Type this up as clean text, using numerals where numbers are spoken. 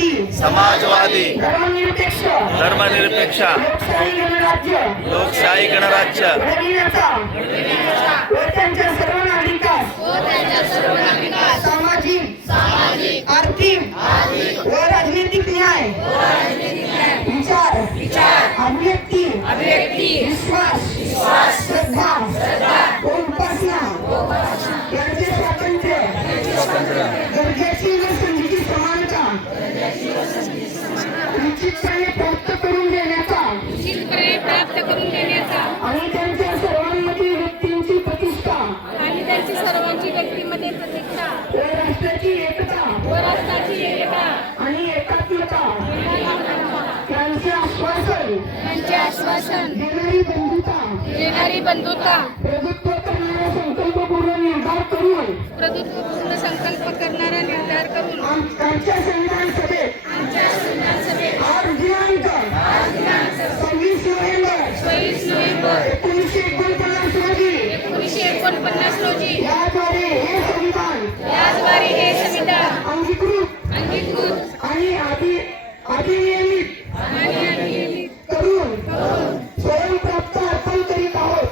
समाजवादी धर्मनिरपेक्ष लोकशाही गणराज्य व त्यांच्या सर्वांना विकास सामाजिक आर्थिक व राजनैतिक न्याय विचार अभिव्यक्ती विश्वास श्रद्धा व उपासना यांचे स्वातंत्र्य दर्जाची व संधीची समानता निश्चितपणे प्राप्त करून देण्याचा आणि त्यांच्या सर्वांमध्ये व्यक्तींची प्रतिष्ठा व राष्ट्राची एकता आणि एकात्मता यांचे आश्वासन देणारी बंधुता प्रभुत्व संकल्प करणारा निर्धार करून आमच्या संविधान सभेत आज दिनांक 26 नोव्हेंबर 1949 रोजी याद्वारे हे संविधान अंगीकृत आणि अधिनियमित करून स्वयंप्राप्त अर्पण करीत आहोत.